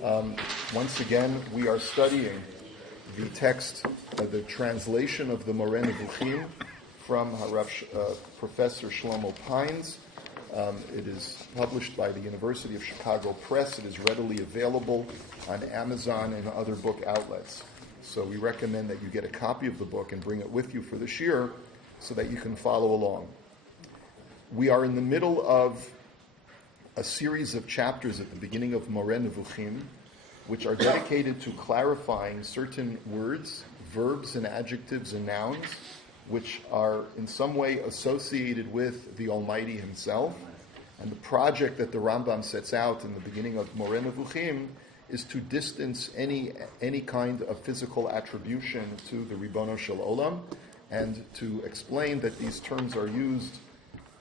Once again, we are studying the text, the translation of the Moreh Nevukhim from Professor Shlomo Pines. It is published by the University of Chicago Press. It is readily available on Amazon and other book outlets. So we recommend that you get a copy of the book and bring it with you for this year so that you can follow along. We are in the middle of a series of chapters at the beginning of Moreh Nevukhim, which are dedicated to clarifying certain words, verbs and adjectives and nouns, which are in some way associated with the Almighty Himself. And the project that the Rambam sets out in the beginning of Moreh Nevukhim is to distance any kind of physical attribution to the Ribono Shel Olam, and to explain that these terms are used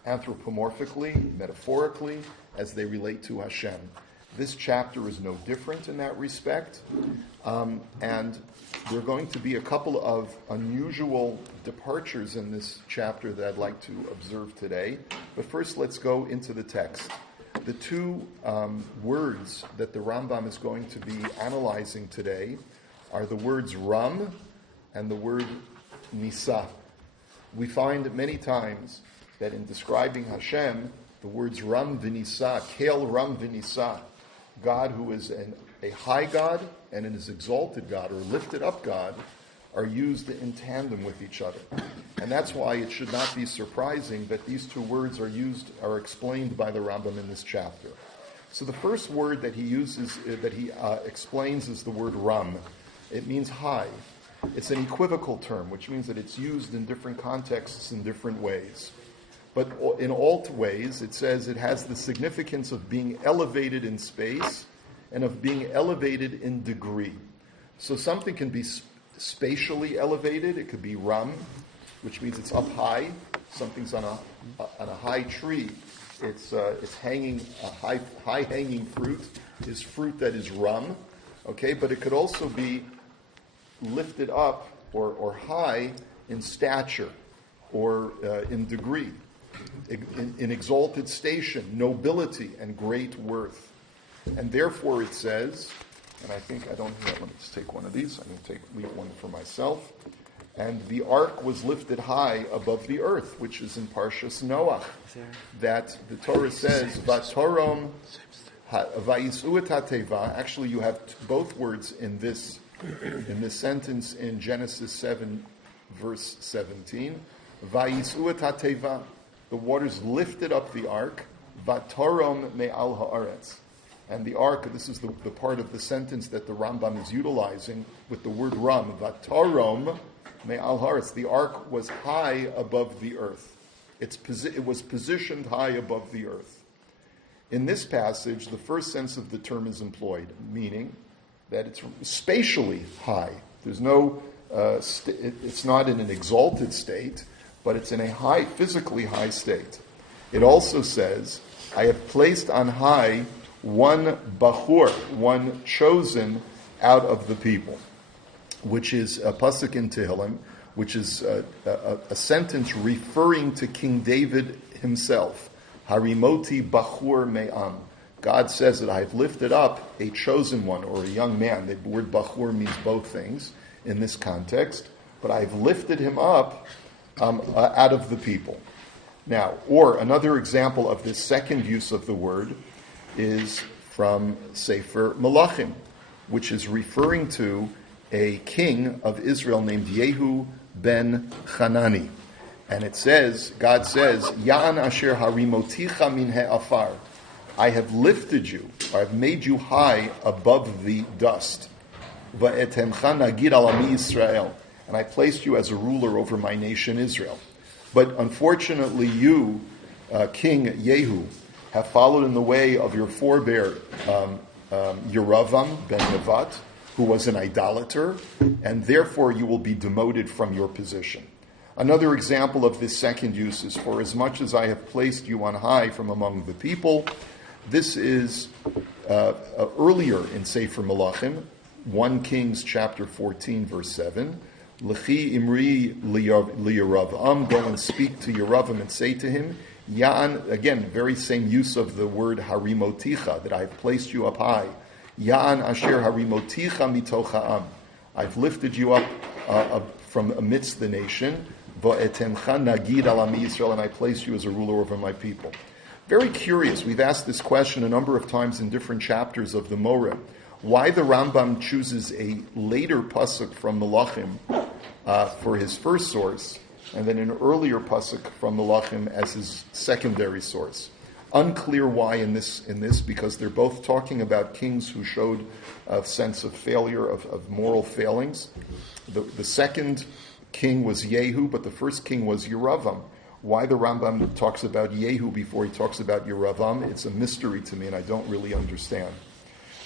anthropomorphically, metaphorically, as they relate to Hashem. This chapter is no different in that respect, and there are going to be a couple of unusual departures in this chapter that I'd like to observe today. But first, let's go into the text. The two words that the Rambam is going to be analyzing today are the words Ram and the word Nisa. We find many times that in describing Hashem, the words Ram v'Nisa, Kel Ram v'Nisa, God who is a high God and an exalted God or lifted up God, are used in tandem with each other. And that's why it should not be surprising that these two words are explained by the Rambam in this chapter. So the first word that he uses, that he explains, is the word Ram. It means high. It's an equivocal term, which means that it's used in different contexts in different ways. But in all ways, it says it has the significance of being elevated in space and of being elevated in degree. So something can be spatially elevated. It could be Ram, which means it's up high. Something's on a high tree. It's hanging, a high hanging fruit is fruit that is Ram. Okay, but it could also be lifted up or high in stature or in degree. In exalted station, nobility, and great worth. And therefore it says, and I think I don't have, let me just take one of these, I'm going to leave one for myself. And the ark was lifted high above the earth, which is in Parshas Noach, that the Torah says, Vatorom vayisu et hateva. Actually, you have both words in this sentence in Genesis 7, verse 17. Vayisu et hateva. The waters lifted up the ark, Vatorom me'al haaretz. And the ark, this is the part of the sentence that the Rambam is utilizing with the word Ram, Vatorom me'al haaretz. The ark was high above the earth. It was positioned high above the earth. In this passage, the first sense of the term is employed, meaning that it's spatially high. There's no, it's not in an exalted state, but it's in a physically high state. It also says, I have placed on high one bachur, one chosen out of the people, which is a pasuk in Tehillim, which is a sentence referring to King David himself. Harimoti bachur me'am. God says that I have lifted up a chosen one, or a young man. The word bachur means both things in this context, but I have lifted him up out of the people. Now, or another example of this second use of the word is from Sefer Melachim, which is referring to a king of Israel named Yehu ben Hanani. And it says, God says, Ya'an asher harimoticha min ha'afar. I have lifted you, I have made you high above the dust. Va'etemcha nagid al ami Yisrael. And I placed you as a ruler over my nation Israel. But unfortunately you, King Yehu, have followed in the way of your forebear Yeravam ben Nevat, who was an idolater, and therefore you will be demoted from your position. Another example of this second use is, for as much as I have placed you on high from among the people. This is earlier in Sefer Melachim, 1 Kings chapter 14, verse 7. L'chi imri liyeravam, go and speak to Yeravam and say to him, Ya'an, again, very same use of the word harimoticha, that I have placed you up high. Ya'an asher harimoticha mitoch ha'am. I've lifted you up from amidst the nation. Va'etencha nagid al ami Yisrael, and I placed you as a ruler over my people. Very curious. We've asked this question a number of times in different chapters of the Moreh. Why the Rambam chooses a later pasuk from Melachim for his first source, and then an earlier pasuk from Melachim as his secondary source. Unclear why in this, because they're both talking about kings who showed a sense of failure, of moral failings. The second king was Yehu, but the first king was Yeravam. Why the Rambam talks about Yehu before he talks about Yeravam, it's a mystery to me, and I don't really understand.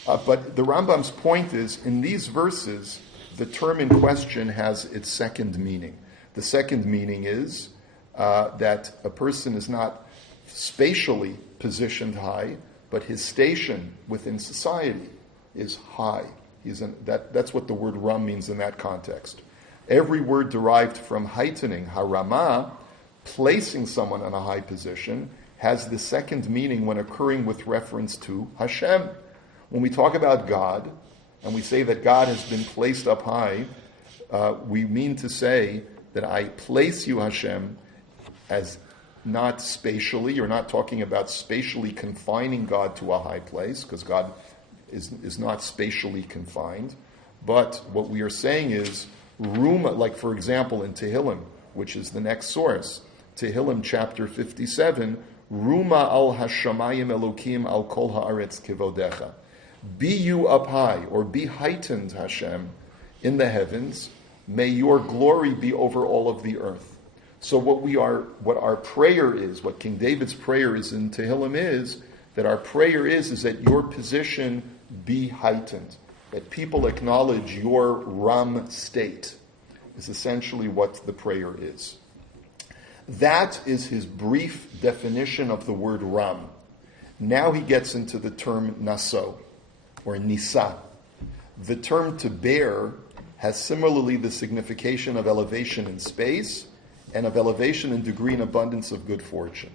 But the Rambam's point is, in these verses, the term in question has its second meaning. The second meaning is that a person is not spatially positioned high, but his station within society is high. That's what the word ram means in that context. Every word derived from heightening, harama, placing someone in a high position, has the second meaning when occurring with reference to Hashem. When we talk about God, and we say that God has been placed up high, we mean to say that I place you, Hashem, as not spatially. You're not talking about spatially confining God to a high place, because God is not spatially confined. But what we are saying is, like for example in Tehillim, which is the next source, Tehillim chapter 57, Ruma al hashamayim elokim al kol haaretz kivodecha. Be you up high, or be heightened, Hashem, in the heavens. May your glory be over all of the earth. So what our prayer is, what King David's prayer is in Tehillim is, that our prayer is that your position be heightened, that people acknowledge your Ram state, is essentially what the prayer is. That is his brief definition of the word Ram. Now he gets into the term Naso, or Nisa. The term to bear has similarly the signification of elevation in space and of elevation in degree and abundance of good fortune.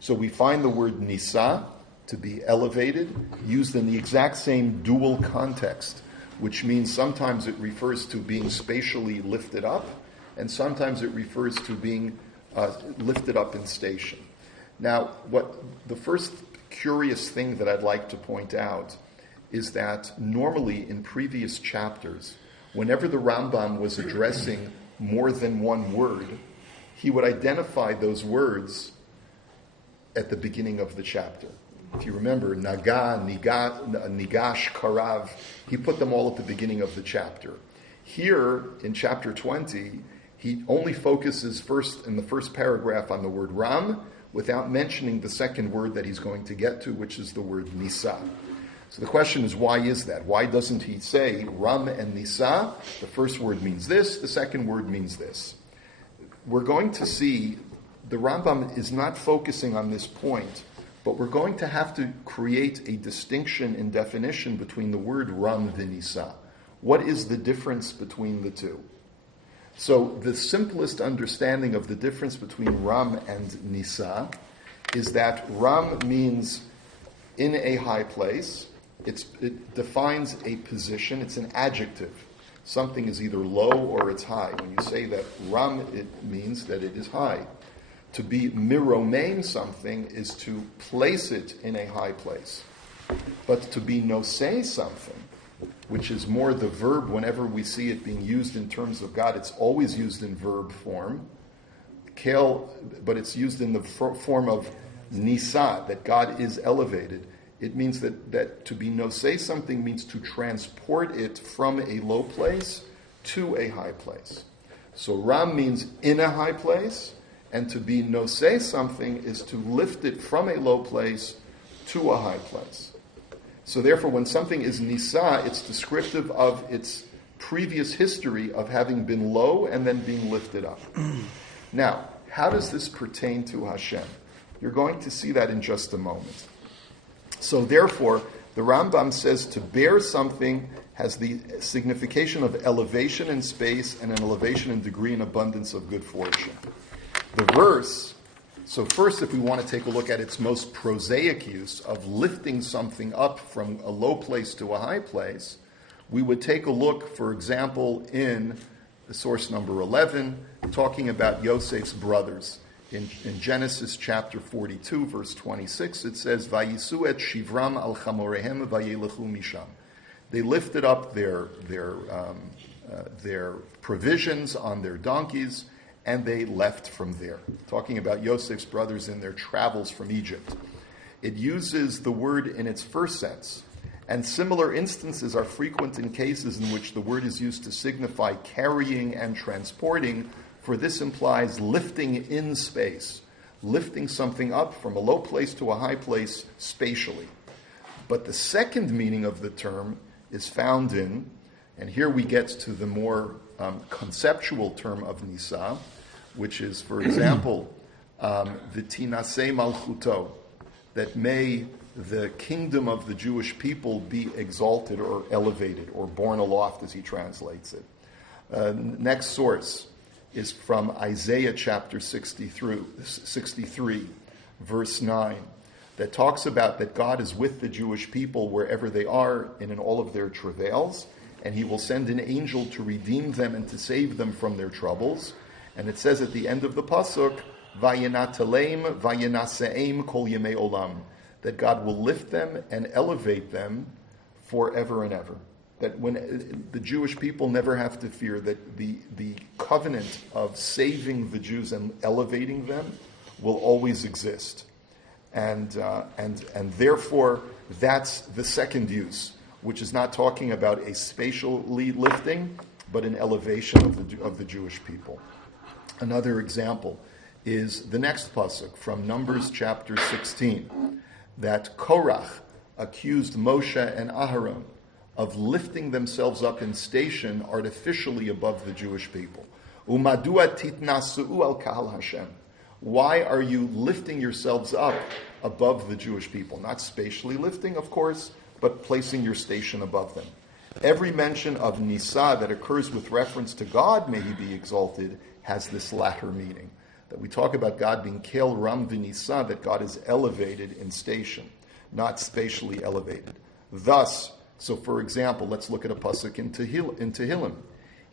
So we find the word Nisa, to be elevated, used in the exact same dual context, which means sometimes it refers to being spatially lifted up, and sometimes it refers to being lifted up in station. Now, the first curious thing that I'd like to point out is that normally in previous chapters, whenever the Rambam was addressing more than one word, he would identify those words at the beginning of the chapter. If you remember, Naga, Nigash, Karav, he put them all at the beginning of the chapter. Here, in chapter 20, he only focuses first in the first paragraph on the word Ram, without mentioning the second word that he's going to get to, which is the word Nisa. So the question is, why is that? Why doesn't he say Ram and Nisa? The first word means this, the second word means this. We're going to see the Rambam is not focusing on this point, but we're going to have to create a distinction in definition between the word Ram and Nisa. What is the difference between the two? So the simplest understanding of the difference between Ram and Nisa is that Ram means in a high place. It defines a position. It's an adjective. Something is either low or it's high. When you say that Ram, it means that it is high. To be miromain something is to place it in a high place. But to be nosei something, which is more the verb, whenever we see it being used in terms of God, it's always used in verb form. But it's used in the form of nisa, that God is elevated. It means that to be nosei something means to transport it from a low place to a high place. So Ram means in a high place, and to be nosei something is to lift it from a low place to a high place. So therefore, when something is nisa, it's descriptive of its previous history of having been low and then being lifted up. Now, how does this pertain to Hashem? You're going to see that in just a moment. So therefore, the Rambam says to bear something has the signification of elevation in space and an elevation in degree and abundance of good fortune. The verse, So first, if we want to take a look at its most prosaic use of lifting something up from a low place to a high place, we would take a look, for example, in the source number 11, talking about Yosef's brothers. In Genesis chapter 42, verse 26, it says, "Vayisu et shivram al chamorehem vayelechu misham." They lifted up their provisions on their donkeys, and they left from there. Talking about Yosef's brothers in their travels from Egypt. It uses the word in its first sense, and similar instances are frequent in cases in which the word is used to signify carrying and transporting, for this implies lifting in space, lifting something up from a low place to a high place spatially. But the second meaning of the term is found in, and here we get to the more conceptual term of Nisa, which is, for example, V'tinaseh malchuto, that may the kingdom of the Jewish people be exalted or elevated or borne aloft, as he translates it. Next source is from Isaiah chapter 63, verse 9, that talks about that God is with the Jewish people wherever they are and in all of their travails, and he will send an angel to redeem them and to save them from their troubles. And it says at the end of the pasuk, "Vayinataleim vayinaseim kol yemei olam," that God will lift them and elevate them forever and ever. That when the Jewish people never have to fear, that the covenant of saving the Jews and elevating them will always exist. And therefore, that's the second use, which is not talking about a spatially lifting, but an elevation of the Jewish people. Another example is the next pasuk from Numbers chapter 16, that Korach accused Moshe and Aharon of lifting themselves up in station artificially above the Jewish people. Umadua titnasu'u al kahal Hashem. Why are you lifting yourselves up above the Jewish people? Not spatially lifting, of course, but placing your station above them. Every mention of Nisa that occurs with reference to God, may he be exalted, has this latter meaning. That we talk about God being Kel Ram V'Nisa, that God is elevated in station, not spatially elevated. Thus, so for example, let's look at a pasuk in Tehillim.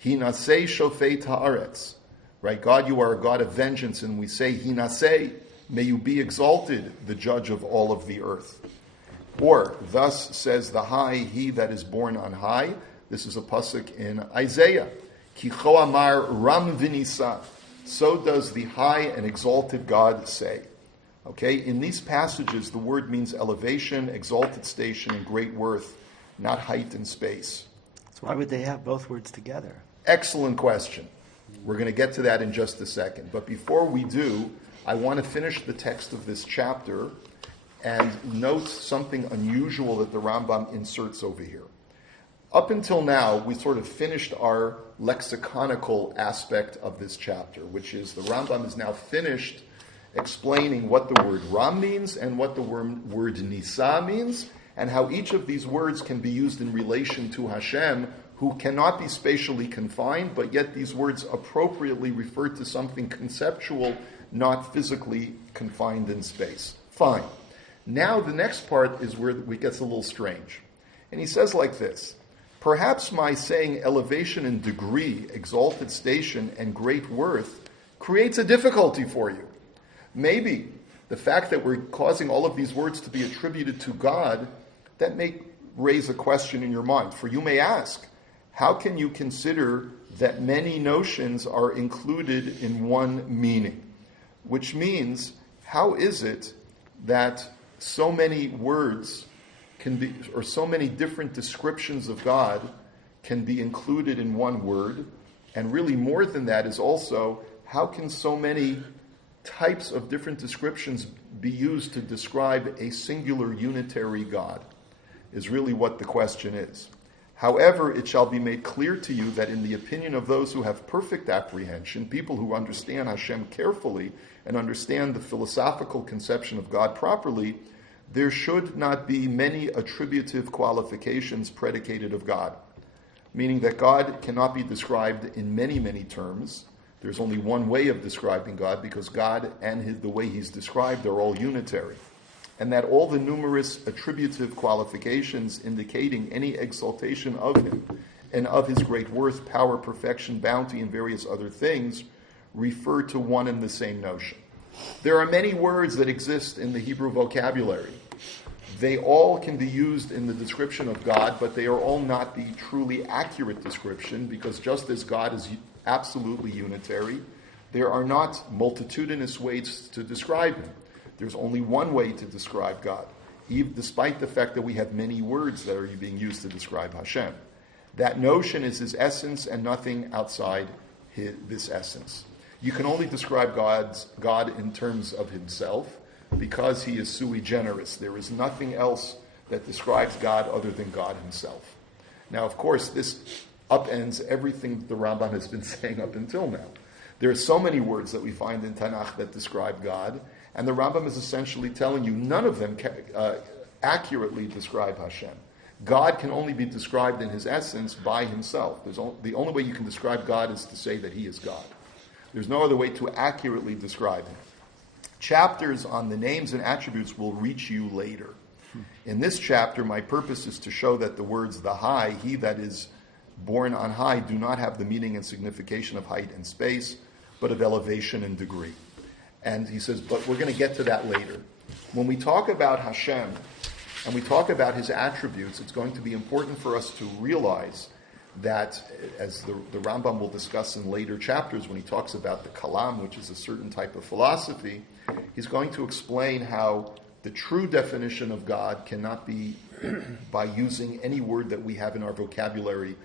Hinasei shofet haaretz. Right, God, you are a God of vengeance, and we say, Hinasei, may you be exalted, the judge of all of the earth. Or, thus says the high, he that is born on high. This is a pasuk in Isaiah. Kicho amar ram v'nisa. So does the high and exalted God say. Okay, in these passages, the word means elevation, exalted station, and great worth, not height and space. So why would they have both words together? Excellent question. We're going to get to that in just a second. But before we do, I want to finish the text of this chapter and note something unusual that the Rambam inserts over here. Up until now, we sort of finished our lexiconical aspect of this chapter, which is the Rambam is now finished explaining what the word Ram means and what the word Nisa means, and how each of these words can be used in relation to Hashem, who cannot be spatially confined, but yet these words appropriately refer to something conceptual, not physically confined in space. Fine. Now the next part is where it gets a little strange. And he says like this, perhaps my saying elevation in degree, exalted station, and great worth creates a difficulty for you. Maybe the fact that we're causing all of these words to be attributed to God, that may raise a question in your mind. For you may ask, how can you consider that many notions are included in one meaning? Which means, how is it that so many words can be, or so many different descriptions of God can be included in one word? And really more than that is also, how can so many types of different descriptions be used to describe a singular unitary God? Is really what the question is. However, it shall be made clear to you that in the opinion of those who have perfect apprehension, people who understand Hashem carefully and understand the philosophical conception of God properly, there should not be many attributive qualifications predicated of God. Meaning that God cannot be described in many, many terms, There's only one way of describing God, because God and the way he's described are all unitary. And that all the numerous attributive qualifications indicating any exaltation of him and of his great worth, power, perfection, bounty, and various other things refer to one and the same notion. There are many words that exist in the Hebrew vocabulary. They all can be used in the description of God, but they are all not the truly accurate description, because just as God is absolutely unitary, there are not multitudinous ways to describe him. There's only one way to describe God, despite the fact that we have many words that are being used to describe Hashem. That notion is his essence and nothing outside this essence. You can only describe God in terms of himself, because he is sui generis. There is nothing else that describes God other than God himself. Now, of course, this upends everything the Rambam has been saying up until now. There are so many words that we find in Tanakh that describe God, and the Rambam is essentially telling you none of them accurately describe Hashem. God can only be described in his essence by himself. The only way you can describe God is to say that he is God. There's no other way to accurately describe him. Chapters on the names and attributes will reach you later. In this chapter, my purpose is to show that the words the high, he that is born on high, do not have the meaning and signification of height and space, but of elevation and degree. And he says, but we're going to get to that later. When we talk about Hashem and we talk about his attributes, it's going to be important for us to realize that, as the Rambam will discuss in later chapters when he talks about the kalam, which is a certain type of philosophy, he's going to explain how the true definition of God cannot be by using any word that we have in our vocabulary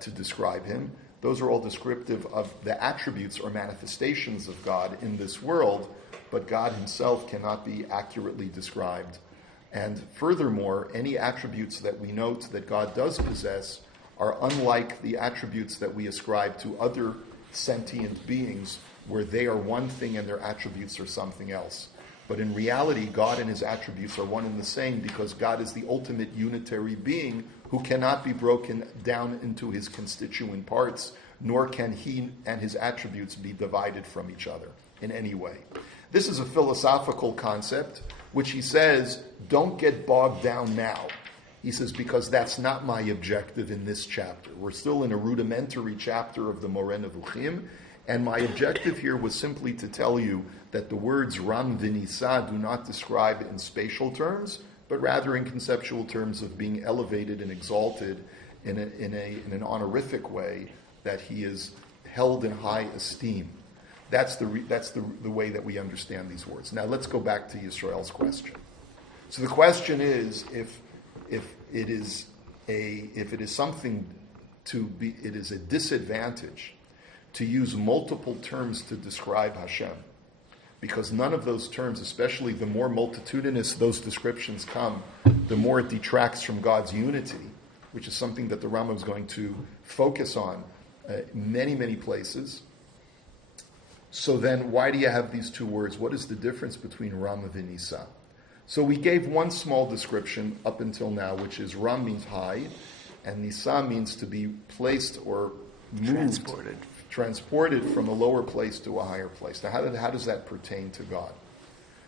to describe him. Those are all descriptive of the attributes or manifestations of God in this world, but God himself cannot be accurately described. And furthermore, any attributes that we note that God does possess are unlike the attributes that we ascribe to other sentient beings, where they are one thing and their attributes are something else. But in reality, God and his attributes are one and the same, because God is the ultimate unitary being who cannot be broken down into his constituent parts, nor can he and his attributes be divided from each other in any way. This is a philosophical concept, which he says, don't get bogged down now. He says, because that's not my objective in this chapter. We're still in a rudimentary chapter of the Moreh Nevukhim, and my objective here was simply to tell you that the words Ram v'Nisa do not describe in spatial terms, but rather in conceptual terms of being elevated and exalted in an honorific way, that he is held in high esteem. That's the way that we understand these words. Now let's go back to Yisrael's question. So the question is, if it is something to be, it is a disadvantage to use multiple terms to describe Hashem, because none of those terms, especially the more multitudinous those descriptions come, the more it detracts from God's unity, which is something that the Rambam is going to focus on many, many places. So then, why do you have these two words? What is the difference between Ram and Nisa? So we gave one small description up until now, which is Ram means high, and Nisa means to be placed or moved, transported from a lower place to a higher place. Now, how does that pertain to God?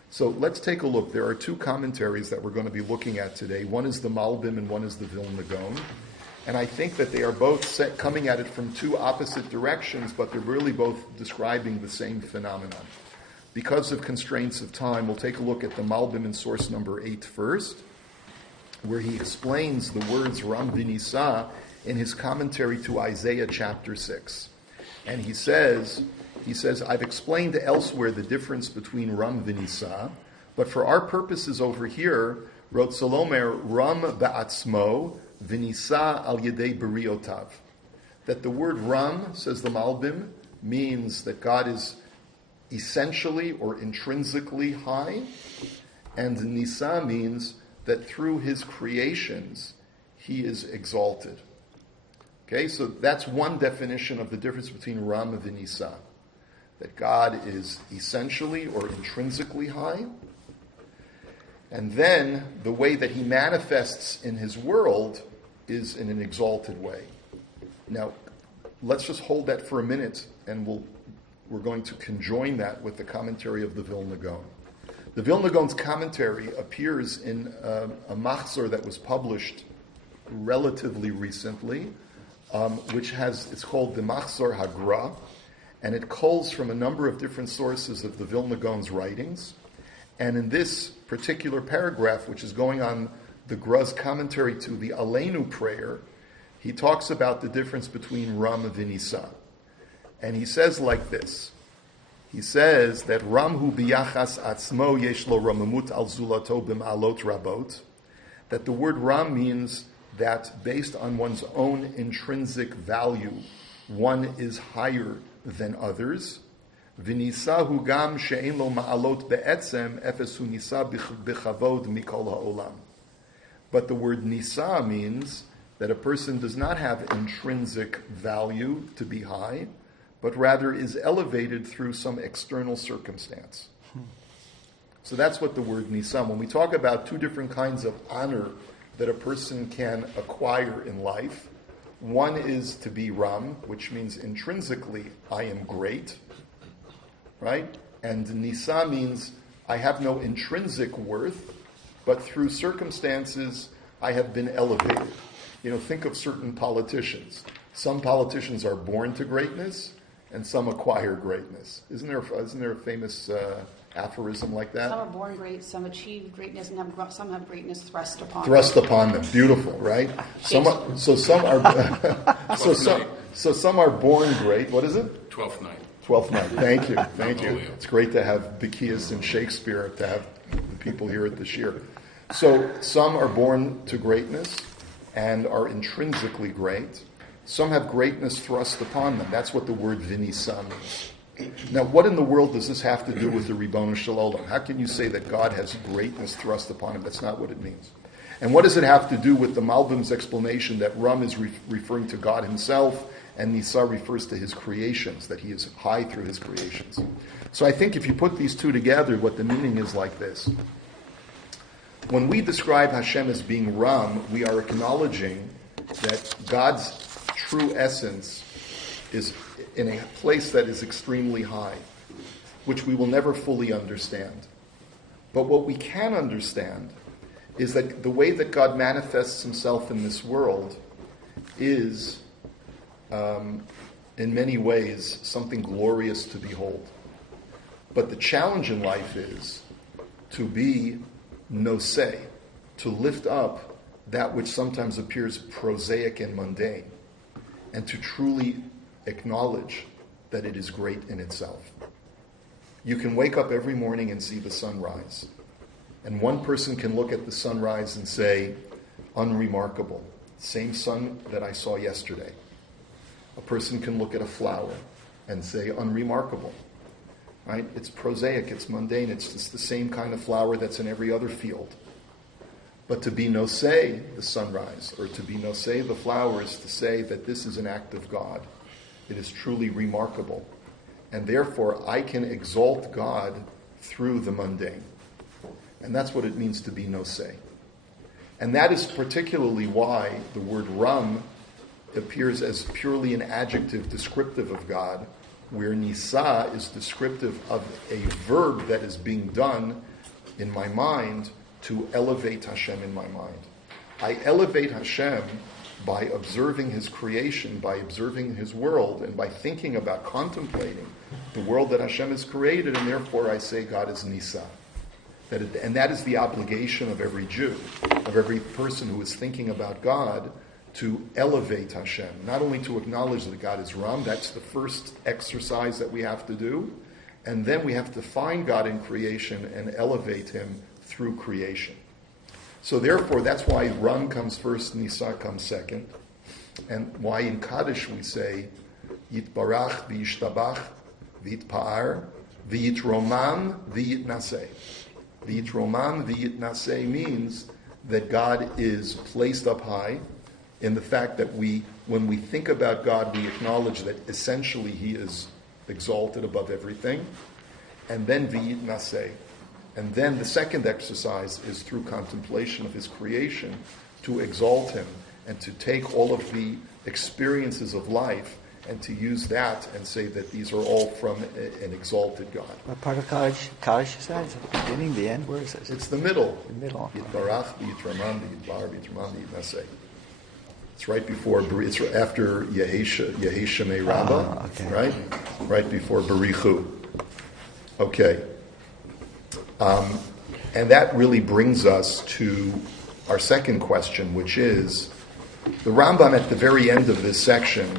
So let's take a look. There are two commentaries that we're going to be looking at today. One is the Malbim and one is the Vilna Gaon. And I think that they are both coming at it from two opposite directions, but they're really both describing the same phenomenon. Because of constraints of time, we'll take a look at the Malbim in source number 8 first, where he explains the words Ram v'Nisa in his commentary to Isaiah chapter 6. And he says, I've explained elsewhere the difference between Ram v'Nisa, but for our purposes over here, wrote Salomer, Ram ba'atzmo, v'Nisa al yedei beriotav. That the word Ram, says the Malbim, means that God is essentially or intrinsically high, and Nisa means that through his creations, he is exalted. Okay, so that's one definition of the difference between Ram and Nisa. That God is essentially or intrinsically high, and then the way that he manifests in his world is in an exalted way. Now, let's just hold that for a minute, and we'll we're going to conjoin that with the commentary of the Vilna Gaon. The Vilna Gaon's commentary appears in a machzor that was published relatively recently, it's called the Machzor Hagra, and it culls from a number of different sources of the Vilna Gaon's writings. And in this particular paragraph, which is going on the Gra's commentary to the Aleinu prayer, he talks about the difference between Ram and Nisa. And he says like this. He says that Ram hu biyachas atzmo yesh lo ramamut al zulato b'ma'alot rabot, that the word Ram means that based on one's own intrinsic value, one is higher than others. V'nisa hu gam she'en lo ma'alot be'etzem efes hu nisa b'chavod mikol ha'olam. But the word Nisa means that a person does not have intrinsic value to be high, but rather is elevated through some external circumstance. So that's what the word Nisa. When we talk about two different kinds of honor that a person can acquire in life, one is to be Ram, which means intrinsically I am great, right? And Nisa means I have no intrinsic worth, but through circumstances I have been elevated. Think of certain politicians. Some politicians are born to greatness, and some acquire greatness. Isn't there a famous aphorism like that? Some are born great, some achieve greatness, and some have greatness thrust upon them. Thrust upon them. Beautiful, right? Some are born great. What is it? Twelfth Night. Twelfth Night. Thank you. It's great to have Bacchius and Shakespeare, to have the people here at the Shir. So some are born to greatness and are intrinsically great. Some have greatness thrust upon them. That's what the word Vinisa means. Now, what in the world does this have to do with the Ribono Shel Olam? How can you say that God has greatness thrust upon him? That's not what it means. And what does it have to do with the Malbim's explanation that Ram is referring to God himself and Nisa refers to his creations, that he is high through his creations? So I think if you put these two together, what the meaning is like this. When we describe Hashem as being Ram, we are acknowledging that God's true essence is in a place that is extremely high, which we will never fully understand. But what we can understand is that the way that God manifests himself in this world is, in many ways, something glorious to behold. But the challenge in life is to be noseh, to lift up that which sometimes appears prosaic and mundane, and to truly acknowledge that it is great in itself. You can wake up every morning and see the sunrise. And one person can look at the sunrise and say, unremarkable, same sun that I saw yesterday. A person can look at a flower and say, unremarkable. Right? It's prosaic, it's mundane, it's just the same kind of flower that's in every other field. But to be noseh, the sunrise, or to be noseh, the flower, is to say that this is an act of God. It is truly remarkable. And therefore, I can exalt God through the mundane. And that's what it means to be noseh. And that is particularly why the word Ram appears as purely an adjective descriptive of God, where Nisa is descriptive of a verb that is being done in my mind to elevate Hashem in my mind. I elevate Hashem by observing his creation, by observing his world, and by thinking about, contemplating the world that Hashem has created, and therefore I say God is Nisa. And that is the obligation of every Jew, of every person who is thinking about God, to elevate Hashem. Not only to acknowledge that God is Ram, that's the first exercise that we have to do, and then we have to find God in creation and elevate him through creation. So therefore, that's why Ram comes first, Nisa comes second, and why in Kaddish we say, Yitbarach v'yishtabach v'yitpa'ar v'yitromam v'yitnaseh. V'yitromam v'yitnaseh means that God is placed up high, in the fact that when we think about God, we acknowledge that essentially he is exalted above everything. And then v'yitnaseh. And then the second exercise is through contemplation of his creation to exalt him and to take all of the experiences of life and to use that and say that these are all from an exalted God. What part of Kaddish is that? Is it the beginning, the end? Where is it? It's the middle. The middle. Yitbarach, Yitramam, Yitbar, Yitramam, Yitnaseh. It's right before, it's after Yeheshemei Rabbah, okay. right? Right before Barichu. Okay. And that really brings us to our second question, which is, the Rambam at the very end of this section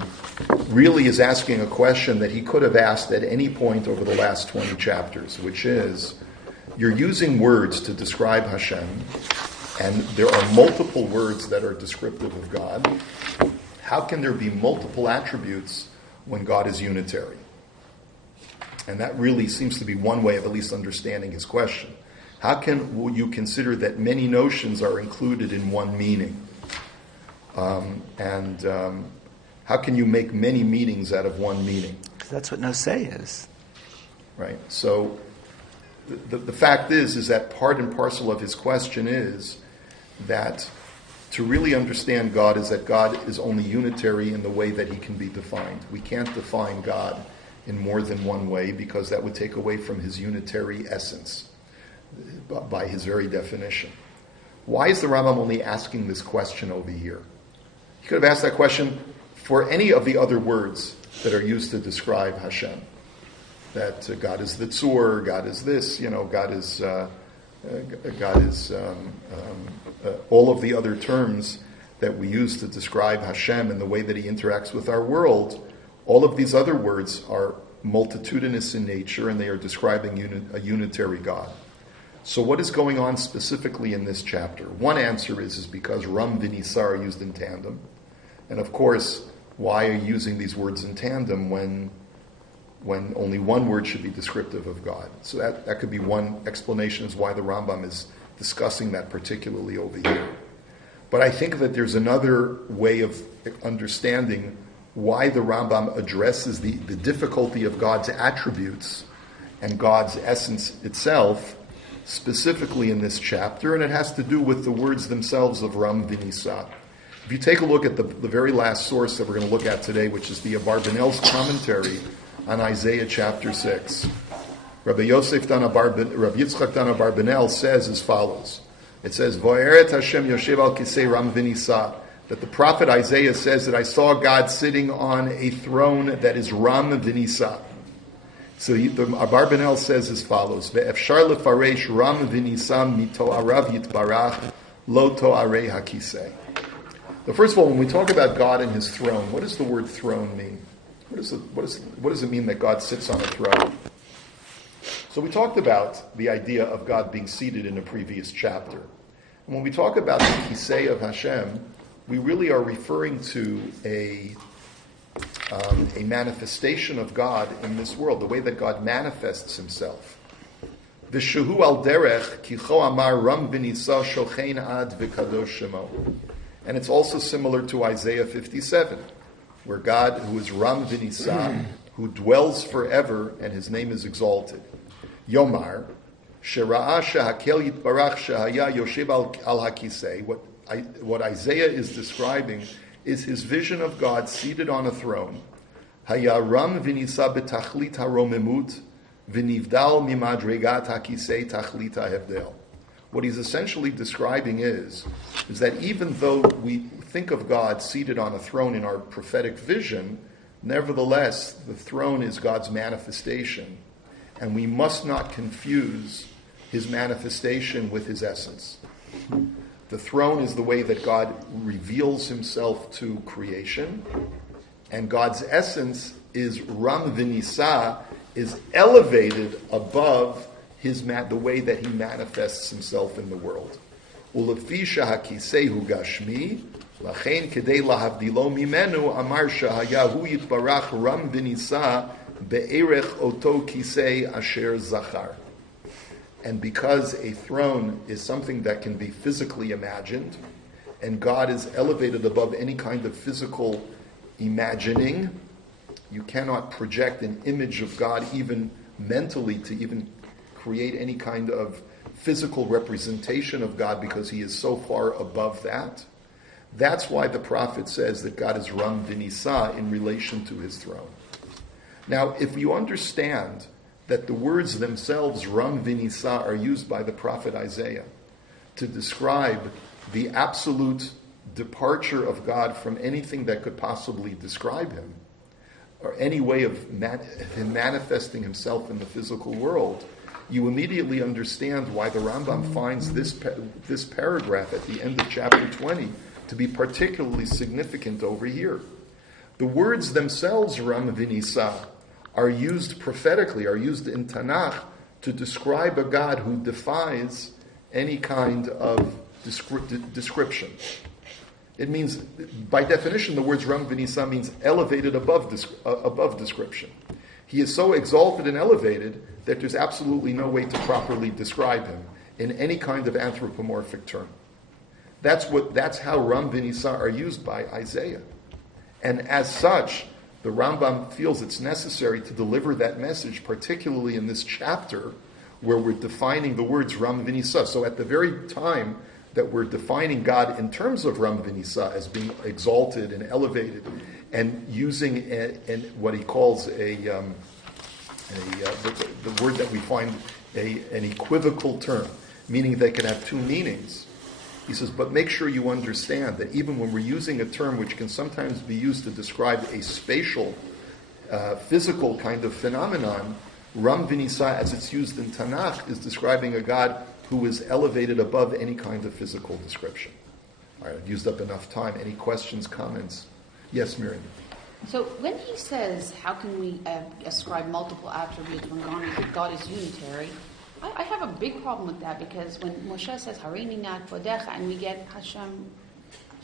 really is asking a question that he could have asked at any point over the last 20 chapters, which is, you're using words to describe Hashem, and there are multiple words that are descriptive of God. How can there be multiple attributes when God is unitary? And that really seems to be one way of at least understanding his question. How can you consider that many notions are included in one meaning? How can you make many meanings out of one meaning? Because that's what no say is. Right. So the fact is that part and parcel of his question is that to really understand God is that God is only unitary in the way that he can be defined. We can't define God in more than one way because that would take away from his unitary essence by his very definition. Why is the Rambam only asking this question over here? He could have asked that question for any of the other words that are used to describe Hashem. That God is the Tzur, God is this, God is all of the other terms that we use to describe Hashem and the way that he interacts with our world. All of these other words are multitudinous in nature and they are describing a unitary God. So what is going on specifically in this chapter? One answer is because Ram v'Nisa are used in tandem. And of course, why are you using these words in tandem when only one word should be descriptive of God? So that could be one explanation as why the Rambam is discussing that particularly over here. But I think that there's another way of understanding why the Rambam addresses the difficulty of God's attributes and God's essence itself, specifically in this chapter, and it has to do with the words themselves of Ram v'Nisa. If you take a look at the very last source that we're going to look at today, which is the Abarbanel's commentary on Isaiah chapter 6, Rabbi Yitzchak Dan Abarbanel says as follows. It says, V'eret Hashem Yoshev al Kisei Ram v'Nisa, that the prophet Isaiah says that I saw God sitting on a throne that is Ram v'Nisa. So the Abarbanel says as follows, Ve'efshar lefaresh Ram v'Nisa mito arav yitbarach lo to'arei hakisei. So first of all, when we talk about God and his throne, what does the word throne mean? What does it mean that God sits on a throne? So we talked about the idea of God being seated in a previous chapter. And when we talk about the Kisei of Hashem, we really are referring to a manifestation of God in this world, the way that God manifests himself. V'shehu al derech kicho amar ram v'nisa shochein ad v'kadosh shemo. And it's also similar to Isaiah 57, where God, who is Ram v'Nisa, who dwells forever, and his name is exalted. Yomar, Shera'a shehakel yitbarach shehaya yoshev al hakisei. What Isaiah is describing is his vision of God seated on a throne. Haya Ram v'Nisa betachlit haromemut v'nivdal mimadregat hakisei tachlit hahevdel. What he's essentially describing is that even though we think of God seated on a throne in our prophetic vision, nevertheless, the throne is God's manifestation, and we must not confuse his manifestation with his essence. The throne is the way that God reveals himself to creation, and God's essence is Ram v'Nisa, is elevated above the way that he manifests himself in the world. Ulefi shahakisehu gashmi, lachein kedei lahavdilo mimenu amar shahayahu yitbarach ram v'Nisa be'erech oto kisei asher zachar. And because a throne is something that can be physically imagined, and God is elevated above any kind of physical imagining, you cannot project an image of God even mentally to even create any kind of physical representation of God because he is so far above that. That's why the prophet says that God is Ram V'Nisa in relation to his throne. Now, if you understand that the words themselves, Ram V'Nisa, are used by the prophet Isaiah to describe the absolute departure of God from anything that could possibly describe him, or any way of him manifesting himself in the physical world, you immediately understand why the Rambam finds this paragraph at the end of chapter 20 to be particularly significant over here. The words themselves, Ram V'Nisa, are used prophetically, are used in Tanakh to describe a God who defies any kind of description. It means, by definition, the words Ram V'Nisa means elevated above description. He is so exalted and elevated that there's absolutely no way to properly describe him in any kind of anthropomorphic term. That's how Ram V'Nisa are used by Isaiah. And as such, the Rambam feels it's necessary to deliver that message, particularly in this chapter where we're defining the words Ram V'Nisa. So at the very time that we're defining God in terms of Ram V'Nisa as being exalted and elevated, and using what he calls the word that we find an equivocal term, meaning they can have two meanings. He says, but make sure you understand that even when we're using a term which can sometimes be used to describe a spatial, physical kind of phenomenon, Ram V'Nisa, as it's used in Tanakh, is describing a God who is elevated above any kind of physical description. All right, I've used up enough time. Any questions, comments? Yes, Miriam. So when he says, how can we ascribe multiple attributes when God is unitary, I have a big problem with that, because when Moshe says, Harini na kvodecha, and we get Hashem,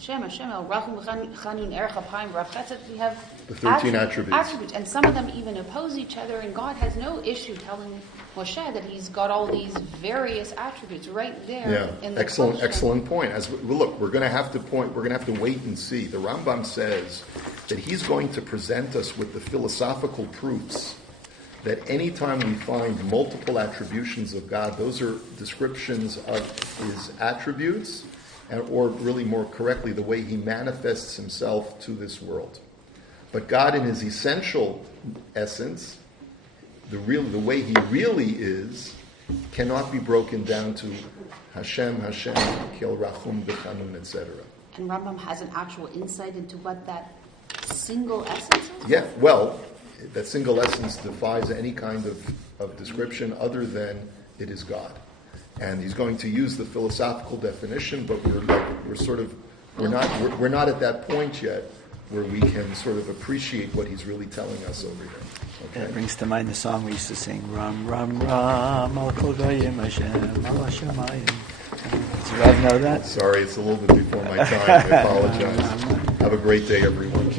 El Rachum Chanun Erech Apayim Rafetzet, we have the 13 attributes. And some of them even oppose each other, and God has no issue telling Moshe that he's got all these various attributes right there. Yeah, in the excellent point. Look, we're going to have to wait and see. The Rambam says that he's going to present us with the philosophical proofs that any time we find multiple attributions of God, those are descriptions of his attributes, or really more correctly, the way he manifests himself to this world. But God, in his essential essence, the way he really is, cannot be broken down to Hashem, Kel Rachum B'Chanun, etc. And Rambam has an actual insight into what that single essence is? Yeah, well, that single essence defies any kind of description other than it is God. And he's going to use the philosophical definition, but we're not at that point yet where we can sort of appreciate what he's really telling us over here. Okay? That brings to mind the song we used to sing, Ram, Ram, Ram, Al Kol Goyim Hashem, Al Hashemayim. Does Rav know that? Sorry, it's a little bit before my time. I apologize. Have a great day, everyone.